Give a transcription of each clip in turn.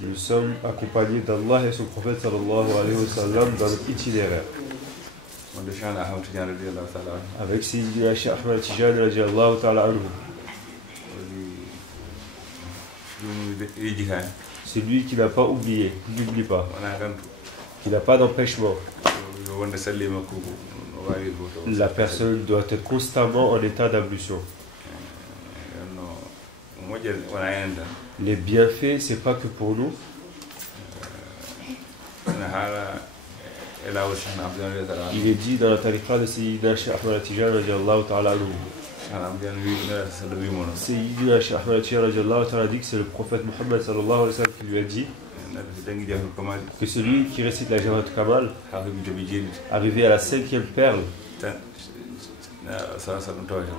Nous sommes accompagnés d'Allah et son prophète sallallahu alayhi wa sallam dans notre itinéraire. Avec Sayyidina Cheikh Ahmed Tijani radiallahu ta'ala anhu. C'est lui qui n'a pas oublié, qui n'oublie pas, qui n'a pas d'empêchement. La personne doit être constamment en état d'ablution. Les bienfaits, c'est pas que pour nous. Il est dit dans la tariqa de Sayyidina Cheikh Ahmed Tijani radiallahu ta'ala anhu. Sayyidina Cheikh Ahmed Tijani radiallahu ta'ala dit que c'est le prophète Muhammad sallallahu alayhi wa sallam qui lui a dit que celui qui récite la Jawharatul Kamal, arrivé à la 5e perle,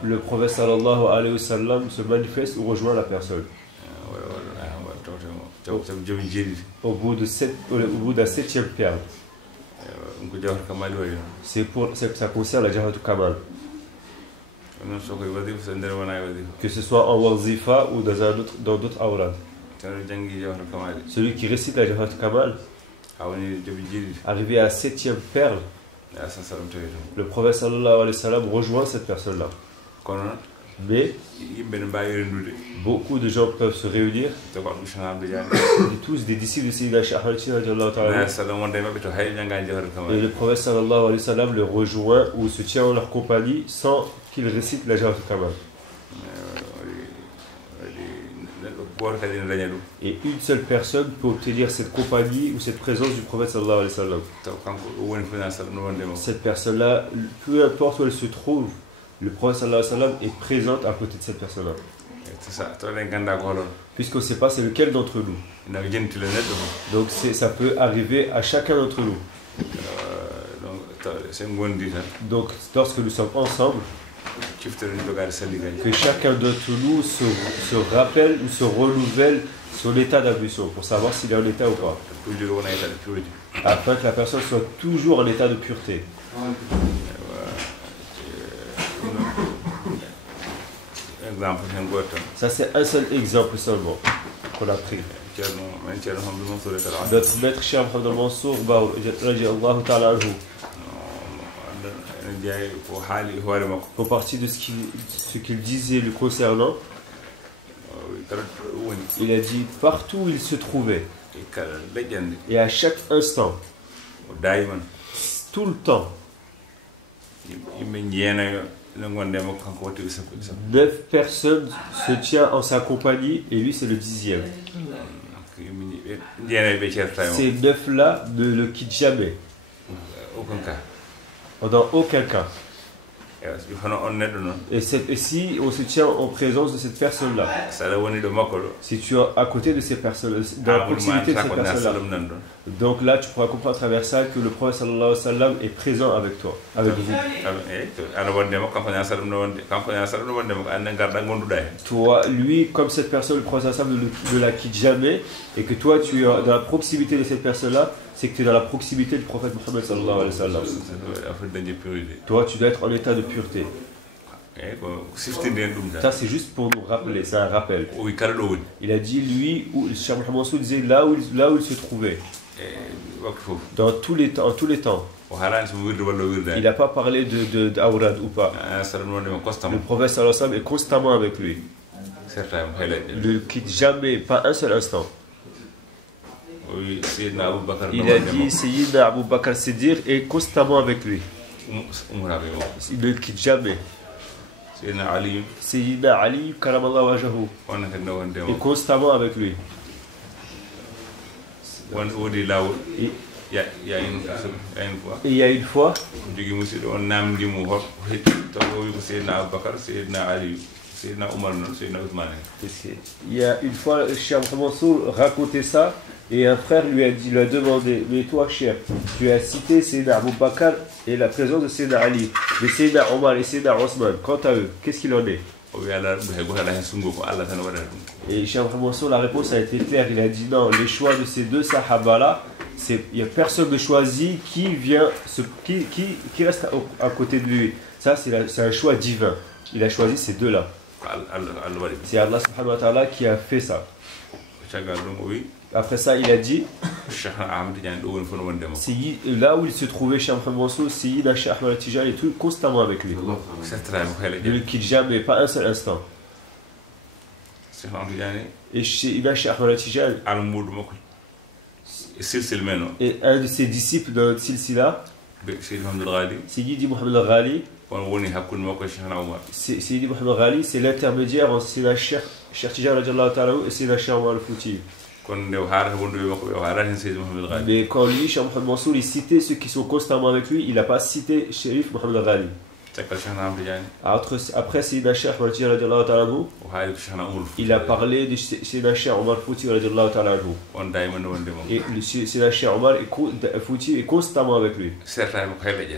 le prophète sallallahu alayhi wa sallam se manifeste ou rejoint la personne. Au bout de la 7e perle. Ça concerne la Jawharatul Kamal. Que ce soit en wazifa ou dans d'autres awrad. Celui qui récite la Jawharatul Kamal, arrivé à la 7e perle, le prophète sallallahu alayhi wa sallam rejoint cette personne-là. Mais beaucoup de gens peuvent se réunir, tous des disciples de Sayyidina Cheikh Ahmed Tijani radiallahu ta'ala, et le prophète sallallahu alayhi wa sallam le rejoint ou se tient en leur compagnie sans qu'il récite la Jawharatul Kamal. Et une seule personne peut obtenir cette compagnie ou cette présence du prophète sallallahu alayhi wa sallam. Cette personne-là, peu importe où elle se trouve, le prophète sallallahu alayhi wa sallam est présent à côté de cette personne-là. Puisqu'on ne sait pas c'est lequel d'entre nous. Donc ça peut arriver à chacun d'entre nous. Donc lorsque nous sommes ensemble, que chacun d'entre nous se rappelle ou se renouvelle son état d'ablution pour savoir s'il est en état ou pas. Afin que la personne soit toujours en état de pureté. Ça c'est un seul exemple seulement qu'on a pris. Notre maître Cheikh Mohamed Mansour radiallahu ta'ala anhu, pour partie de ce qu'il disait le concernant, il a dit partout où il se trouvait et à chaque instant, tout le temps, 9 personnes se tiennent en sa compagnie et lui c'est le 10e. Ces 9-là ne le quittent jamais. Dans aucun cas. Et si on se tient en présence de cette personne-là, si tu es à côté de ces personnes, dans la proximité de ces personnes-là, donc là tu pourras comprendre à travers ça que le prophète sallallahu alayhi wa sallam est présent avec toi, avec vous. Toi, lui, comme cette personne, le prophète sallallahu alayhi wa sallam ne la quitte jamais, et que toi tu es dans la proximité de cette personne-là, c'est que tu es dans la proximité du prophète Muhammad sallallahu alayhi wa sallam. Toi, tu dois être en état de pureté. Ça, c'est juste pour nous rappeler, c'est un rappel. Il a dit, lui, Cheikh Mohamed Mansour disait là où il se trouvait, dans tous les temps. Il n'a pas parlé d'awrad ou pas. Le prophète sallallahu alayhi wa sallam est constamment avec lui. Il ne quitte jamais, pas un seul instant. Il a dit Sayyidina Abu Bakr Siddiq est constamment avec lui. Il ne quitte jamais. Sayyidina Ali karamallahu wajhahu est constamment avec lui. Et il y a une fois, Cheikh Mohamed Mansour racontait ça. Et un frère lui a demandé, mais toi, cher, tu as cité Sayyidina Abu Bakr et la présence de Sayyidina Ali, mais Sayyidina Omar et Sayyidina Osman, quant à eux, qu'est-ce qu'il en est? Et Cheikh Mohamed Mansour, la réponse a été claire, il a dit non, les choix de ces deux sahaba-là, il n'y a personne de choisi qui reste à côté de lui. Ça, c'est un choix divin. Il a choisi ces deux-là. C'est Allah subhanahu wa ta'ala qui a fait ça. Après ça, il a dit, là où il se trouvait, Cheikh Mohamed Mansour, Sayyid Cheikh Ahmed Tijani est constamment avec lui. Il ne le quitte jamais, pas un seul instant. Et Sayyid Cheikh Ahmed Tijani, et un de ses disciples dans notre silsila, Sayyid Mohamed Al-Ghali, Sayyid Mohamed Al-Ghali, c'est l'intermédiaire entre Sayyid Cheikh Tijani et Sayyid Cheikh Omar Al-Fouti. Mais quand lui, Cheikh Mohamed Mansour, il citait ceux qui sont constamment avec lui, il n'a pas cité Chérif Mohamed Al-Ghali. Après Sayyidina Cheikh Ahmed Tijani, il a parlé de Sayyidina Cheikh Omar Fouti. Et Sayyidina Cheikh Omar Fouti est constamment avec lui.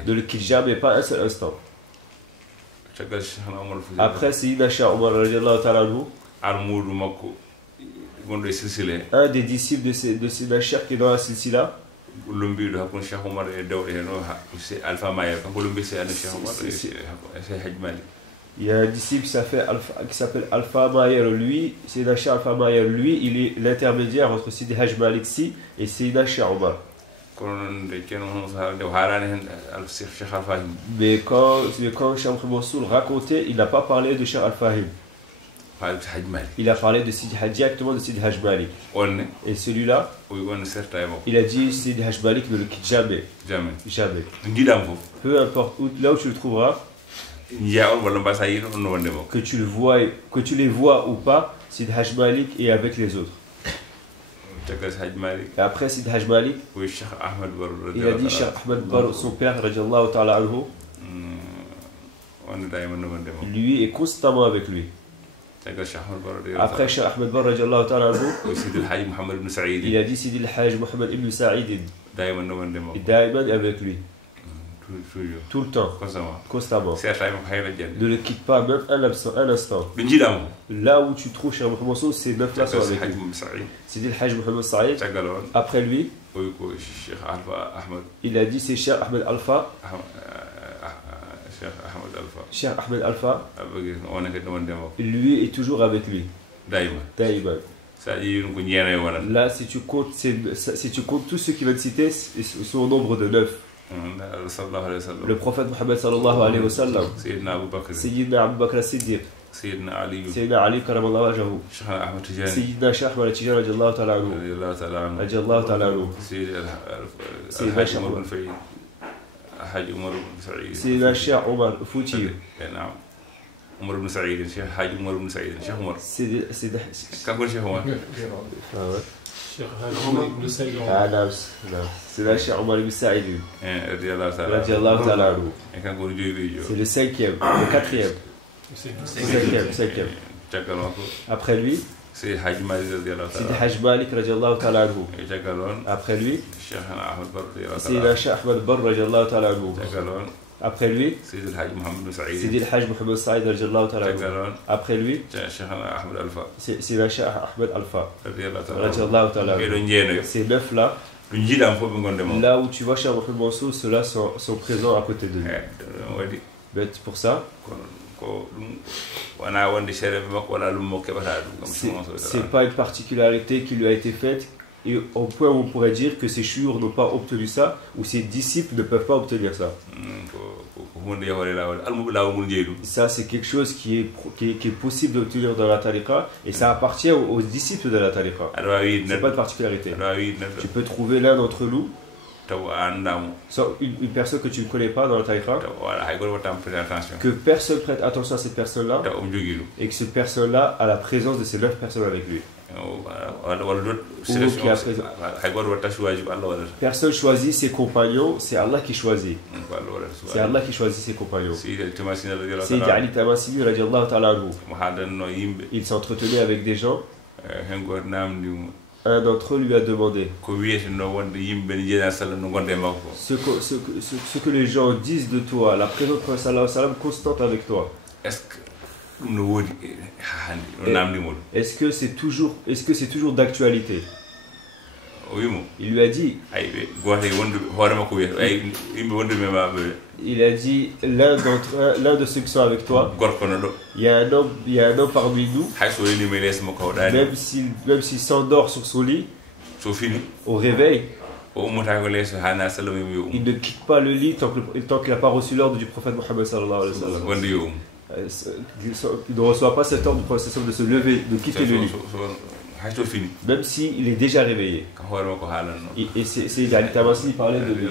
Ne le quitte jamais, pas un seul instant. Après Sayyidina Cheikh Omar, un des disciples de Sayyidina Cheikh qui est dans la silsila, il y a un disciple qui s'appelle Alpha Mayer. Lui, Sayyidina Cheikh Alpha Mayer, lui, il est l'intermédiaire entre Sidi Haj Malik Si et Sayyidina Cheikh Omar. Mais quand Cheikh Mansour racontait, il n'a pas parlé de Cheikh Al-Fahim. Il a parlé de Sidi Haj, directement de Sidi Haj Malik. Et celui-là, il a dit Sidi Haj Malik ne le quitte jamais. Jamais. Peu importe là où tu le trouveras, que tu les vois ou pas, Sidi Haj Malik est avec les autres. Et après Sidi Haj Malik, il a dit Cheikh Ahmed Bar, son père, radiallahu ta'ala anhu, lui est constamment avec lui. Après Cheikh Ahmed Bar, radiallahu ta'ala anhu, il a dit Sidi al-Hajj Mohamed ibn Sa'id, et Daïman est avec lui. Tout le temps, constamment. Ne le quitte pas même un instant. Là où tu trouves Cheikh Mohamed Mansour, c'est 9 là sont avec lui. Sidi al-Hajj Mohamed Sa'id. Après lui, il a dit c'est Cheikh Ahmed Alpha. Cheikh Ahmed Alpha. Lui est toujours avec lui. Daïman. Là, si tu comptes tous ceux qui viennent citer, ils sont au nombre de 9. Le prophète Mohammed sallallahu alayhi wa sallam, Sayyidina Abu Bakr as-Siddiq, Sayyidina Ali karamallahu wajhahu, Sayyidina Cheikh Ahmed Tijani radiallahu ta'ala anhu, Sayyidina Cheikh Sayyidina Cheikh Omar Fouti, Omar ibn Saïd, Cheikh Haji Omar ibn Saïd, Cheikh Omar. C'est Cheikh Omar. C'est la Cheikh Omar ibn Saïd. C'est le 5e, le 4e. Après lui, c'est Haj Malik radiallahu ta'ala anhu. Après lui, c'est la Cheikh Ahmed Bar radiallahu ta'ala anhu. Après lui, Sidi al-Hajj Mohamed Saïd radiallahu ta'ala anhu. Après lui, c'est la Cheikh Ahmed Alpha radiallahu ta'ala anhu. Ces 9 là, là où tu vois Cheikh Mohamed Mansour, ceux-là sont présents à côté de lui. Mais pour ça, c'est pas une particularité qui lui a été faite, et au point où on pourrait dire que ses chouurs n'ont pas obtenu ça, ou ses disciples ne peuvent pas obtenir ça. Ça, c'est quelque chose qui est possible d'obtenir dans la tariqa, et ça appartient aux disciples de la tariqa. C'est pas de particularité. Tu peux trouver l'un d'entre nous, une personne que tu ne connais pas dans la tariqa, que personne prête attention à cette personne-là, et que cette personne-là a la présence de ces 9 personnes avec lui. Personne choisit ses compagnons, c'est Allah qui choisit. C'est Allah qui choisit ses compagnons. Sayyid Ali Tamasini radiallahu ta'ala anhu, il s'entretenait avec des gens. Un d'entre eux lui a demandé ce que les gens disent de toi, la présence du prophète sallallahu alayhi wa sallam constante avec toi. Est-ce que c'est toujours d'actualité? Il lui a dit, il a dit, l'un de ceux qui sont avec toi, il y a un homme parmi nous, même s'il s'endort sur son lit, au réveil, il ne quitte pas le lit tant qu'il n'a pas reçu l'ordre du prophète Mohammed sallallahu alayhi wa sallam. Il ne reçoit pas cet ordre du prophète de se lever, de quitter le lit, même s'il est déjà réveillé. Et c'est littéralement il parlait de lui.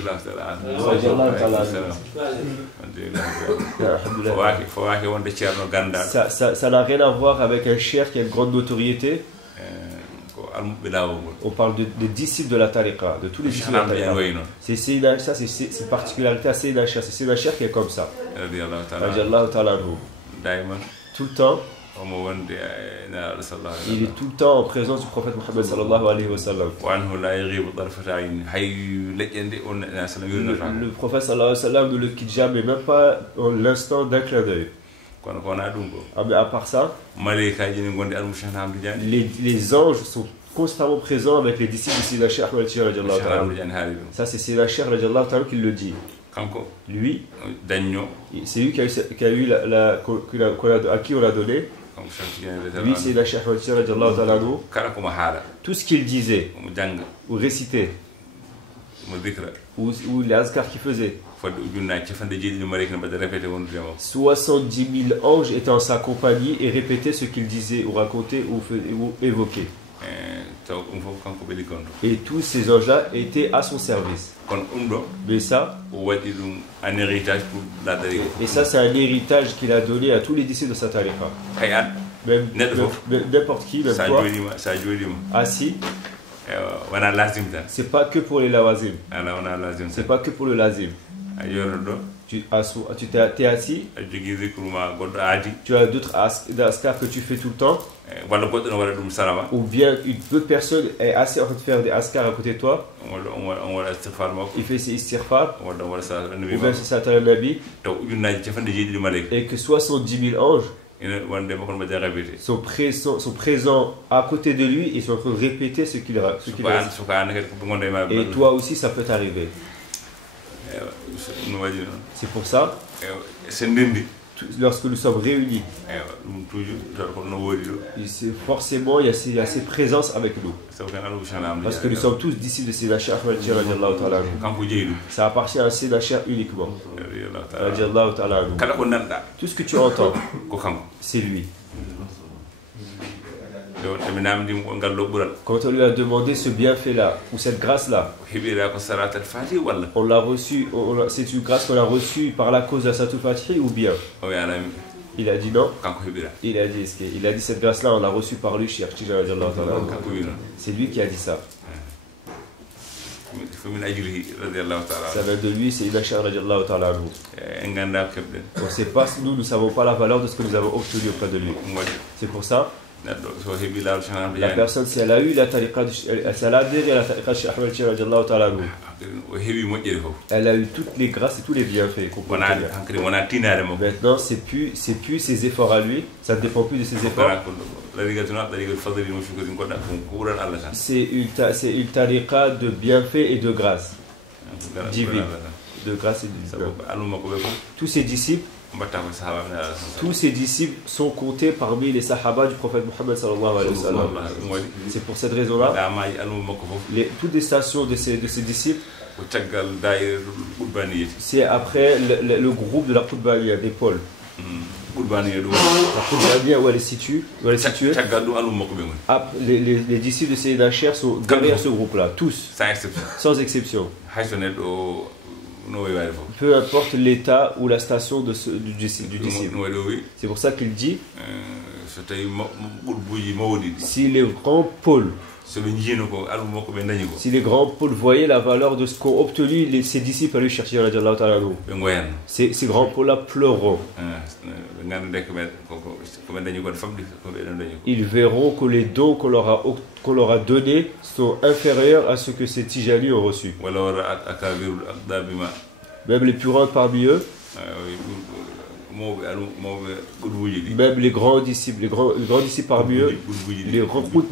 Ça n'a rien à voir avec un cher qui a une grande notoriété. On parle de disciples de la tariqa, de tous les disciples de la tariqa. C'est une particularité à Sayyidina Cheikh. C'est Sayyidina Cheikh qui est comme ça. Tout le temps, il est tout le temps en présence du prophète Mohammed sallallahu alayhi wa sallam. Le prophète sallallahu alayhi wa sallam ne le quitte jamais, même pas l'instant d'un clin d'œil. Mais à part ça, les anges sont constamment présents avec les disciples de Sayyidina Cheikh Ahmed Tijani radiallahu ta'ala. Ça c'est Sayyidina Cheikh radiallahu ta'ala qui le dit. Lui, c'est lui à qui on l'a donné. Lui, c'est la Cheikh Ahmed Tijani radiallahu ta'ala. Tout ce qu'il disait ou récitait ou les azkars qu'il faisait, 70 000 anges étaient en sa compagnie et répétaient ce qu'il disait ou racontait ou évoquait. Et tous ces anges-là étaient à son service. Mais ça, et ça c'est un héritage qu'il a donné à tous les disciples de sa tariqa. Même n'importe qui, même toi, assis. C'est pas que pour les lawazim. C'est pas que pour le lazim. Tu t'es assis. Tu as d'autres askars que tu fais tout le temps. Ou bien une autre personne est assez en train de faire des askars à côté de toi. Il fait ses istighfar. Ou bien c'est Satan Nabi. Et que 70 000 anges sont présents à côté de lui et sont en train de répéter ce qu'il a dit. Et toi aussi ça peut t'arriver. C'est pour ça, lorsque nous sommes réunis, forcément il y a cette présence avec nous. Parce que nous sommes tous disciples de Sayyidina Cheikh Ahmed Tijani radiallahu ta'ala. Ça appartient à Sayyidina Cheikh uniquement. Tout ce que tu entends, c'est lui. Quand on lui a demandé ce bienfait-là, ou cette grâce-là, on l'a reçu, c'est une grâce qu'on a reçue par la cause de la Salatul Fatihi ou bien? Il a dit non. Il a dit cette grâce-là, on l'a reçue par lui, Cheikh Tijani. C'est lui qui a dit ça. Ça vient de lui, c'est Sayyidina Cheikh radiallahu ta'ala. On ne sait pas, nous ne savons pas la valeur de ce que nous avons obtenu auprès de lui. C'est pour ça, la personne, si elle a eu la tariqa, elle a adhéré à la tariqa de Cheikh Ahmed Tijani radiallahu ta'ala, elle a eu toutes les grâces et tous les bienfaits. Maintenant, c'est plus ses efforts à lui, ça ne dépend plus de ses efforts. C'est une tariqa de bienfaits et de grâce divine. De grâce et divine. Tous ses disciples sont comptés parmi les sahaba du prophète Mohammed sallallahu alayhi wa sallam. C'est pour cette raison-là, toutes les stations de ces disciples, c'est après le groupe de la Qutbaniya, des pôles. La Qutbaniya, où elle est située, les disciples de Sayyidina Cheikh sont derrière ce groupe-là, tous, sans exception. Peu importe l'état ou la station du disciple. C'est pour ça qu'il dit, si les grands pôles voyaient la valeur de ce qu'ont obtenu ses disciples à lui chercher, ces grands pôles-là pleureront. Ils verront que les dons qu'on leur a donnés sont inférieurs à ce que ces Tijani ont reçu. Même les plus grands parmi eux, même les grands disciples, les grands disciples parmi eux, les grands pôles,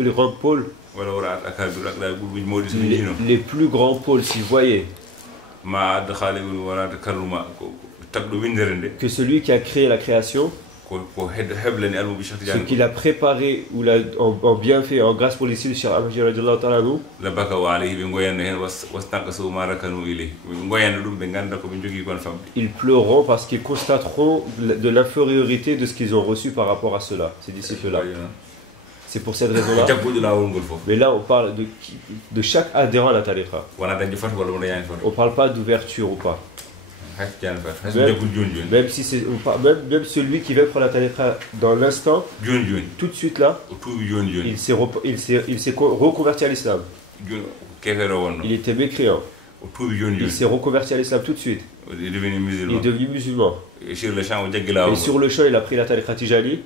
les plus grands pôles, si vous voyez, que celui qui a créé la création, ce qu'il a préparé ou en bienfait, en grâce pour les disciples de Cheikh Ahmed Tidiane radiallahu ta'ala anhu, ils pleureront parce qu'ils constateront de l'infériorité de ce qu'ils ont reçu par rapport à cela, ces disciples-là. C'est pour cette raison-là. Mais là, on parle de chaque adhérent à la tariqa. On ne parle pas d'ouverture ou pas. Même celui qui veut prendre la tariqa dans l'instant, tout de suite là, il s'est reconverti à l'islam. Il était mécréant. Il s'est reconverti à l'islam tout de suite. Il est devenu musulman. Et sur le champ, il a pris la tariqa Tijani.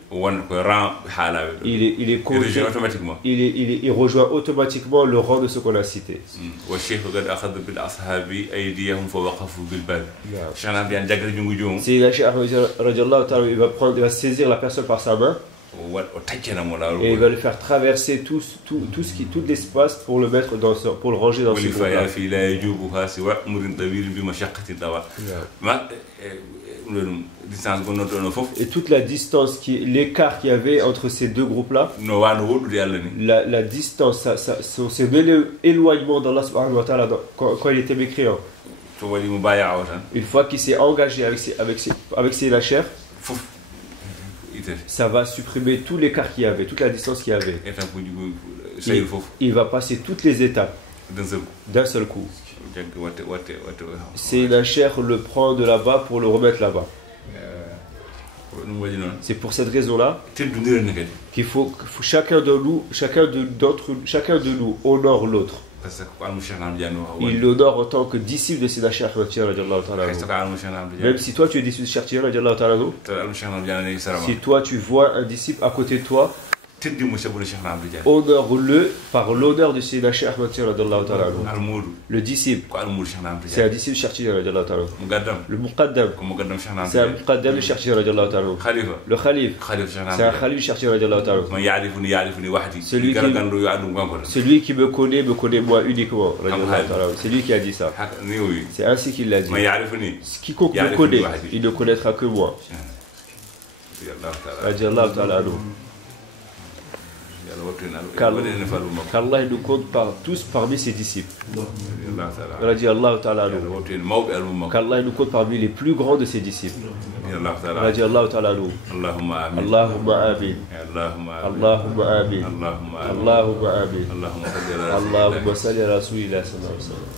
Il rejoint automatiquement le rang de ce qu'on a cité. Si la Cheikh il va saisir la personne par sa main. Et il va le faire traverser tout l'espace pour le mettre pour le ranger dans ce groupe-là. Et toute la distance, l'écart qu'il y avait entre ces deux groupes-là, la distance, son éloignement d'Allah subhanahu wa ta'ala quand il était mécréant. Une fois qu'il s'est engagé avec ses lachers, ça va supprimer tout l'écart qu'il y avait, toute la distance qu'il y avait. Il va passer toutes les étapes d'un seul coup. C'est la chair le prend de là-bas pour le remettre là-bas. C'est pour cette raison-là qu'il faut chacun de nous honore l'autre. Il l'honore en tant que disciple de Sina Cheikh Ahmed Tidiane radiallahu ta'ala anhu. Même si toi tu es disciple de Cheikh Tidiane radiallahu ta'ala anhu, si toi tu vois un disciple à côté de toi, honore-le par l'honneur de Sina Cheikh Ahmed Tidiane radiallahu ta'ala anhu. Le disciple, c'est un disciple de Cheikh Tidiane radiallahu ta'ala anhu. Le muqaddam, c'est un muqaddam de Cheikh Tidiane radiallahu ta'ala anhu. Le khalif, c'est un khalif de Cheikh Tidiane radiallahu ta'ala anhu. Celui qui me connaît moi uniquement. C'est lui qui a dit ça. C'est ainsi qu'il l'a dit. Quiconque me connaît, il ne connaîtra que moi. Radiallahu ta'ala anhu. Qu'Allah nous compte tous parmi ses disciples. Radiallahu ta'ala anhu. Qu'Allah nous compte parmi les plus grands de ses disciples. Radiallahu ta'ala anhu. Allahumma amin. Allahumma amin. Allahumma amin. Allahumma salli ala rasulillah sallallahu alayhi wa sallam.